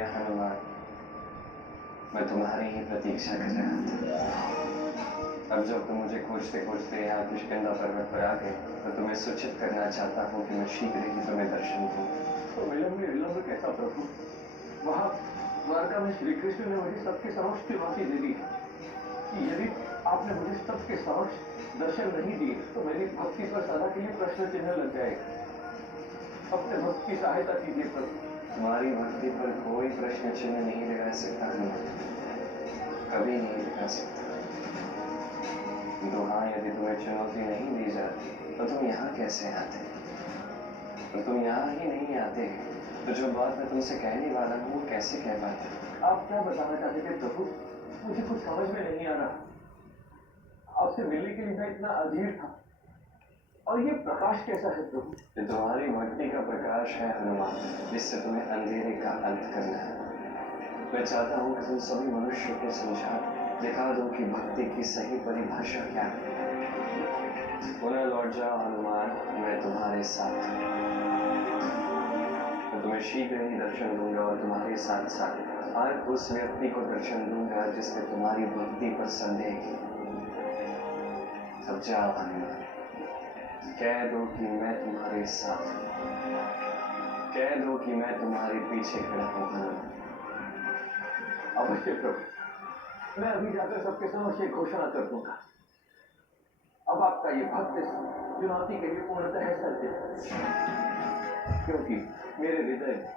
प्रिय हनुमान, मैं तुम्हारी ही प्रतीक्षा कर रहा था। अब जब तुम मुझे खोजते खोजते यहाँ किष्किंधा पर्वत पर आ गए, तो तुम्हें सूचित करना चाहता हूँ कि मैं शीघ्र ही तुम्हें दर्शन दूँ। तो विलंब कैसा प्रभु? वहाँ द्वारका में श्री कृष्ण ने मुझे सबके समक्ष चुनौती दे दी कि यदि आपने मुझे सबके समक्ष दर्शन नहीं दिए तो मेरी भक्ति पर सदा के लिए प्रश्न चिन्ह लग जाएगा। अपने भक्त की सहायता कीजिए प्रभु। तुम्हारी भक्ति पर कोई प्रश्न चिन्ह नहीं लगा सकता, कभी नहीं लगा सकता। तो हाँ, यदि तुम्हें चुनौती नहीं दी जाती तो तुम यहाँ कैसे आते? तो तुम यहाँ ही नहीं आते तो जो बात मैं तुमसे कहने वाला हूँ वो कैसे कह पाते? आप क्या बताना चाहते थे प्रभु? मुझे कुछ समझ में नहीं आ रहा। आपसे मिलने के लिए मैं इतना अधीर था, और ये प्रकाश कैसा है प्रभु? ये तुम्हारी भक्ति का प्रकाश है हनुमान, जिससे तुम्हें अंधेरे का अंत करना है। मैं चाहता हूँ कि तुम सभी मनुष्यों को समझा दिखा दो कि भक्ति की सही परिभाषा क्या है। पुनः लौट जाओ हनुमान, मैं तुम्हारे साथ हूँ। मैं तुम्हें शीघ्र ही दर्शन दूंगा और तुम्हारे साथ साथ हर उस व्यक्ति को दर्शन दूंगा जिसने तुम्हारी भक्ति पर संदेह किया। अब जाओ हनुमान, कह दो कि मैं तुम्हारे साथ हूँ, कह दो कि मैं तुम्हारे पीछे खड़ा हूँ हनुमान। अवश्य प्रभु, मैं अभी जाकर सबके समक्ष एक घोषणा कर दूंगा। अब आपका ये भक्त इस चुनौती के लिए पूर्णतः सत्य, क्योंकि मेरे हृदय में,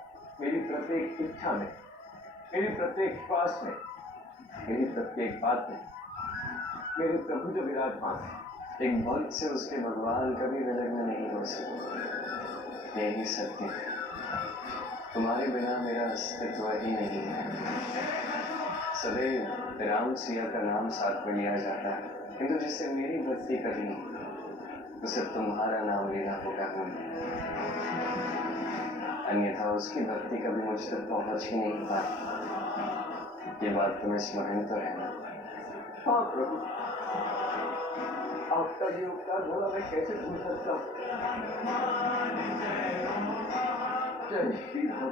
मेरी प्रत्येक इच्छा में, मेरी प्रत्येक श्वास में, मेरी प्रत्येक बात में मेरे प्रभु जो विराजमान है। एक भक्त से उसके भगवान कभी विलग्न नहीं हो सकते, यही सत्य है। तुम्हारे बिना मेरा अस्तित्व ही नहीं है। सदैव राम सिया का नाम साथ में लिया जाता है, किंतु जिससे मेरी भक्ति करनी उसे तुम्हारा नाम लेना होगा। अन्यथा उसकी भक्ति कभी मुझ तक पहुंच ही नहीं पाती। ये बात तुम्हें स्मरण तो है ना? हाँ प्रभु, आपका ये उपकार भला मैं कैसे भूल सकता हूँ। जय श्री राम।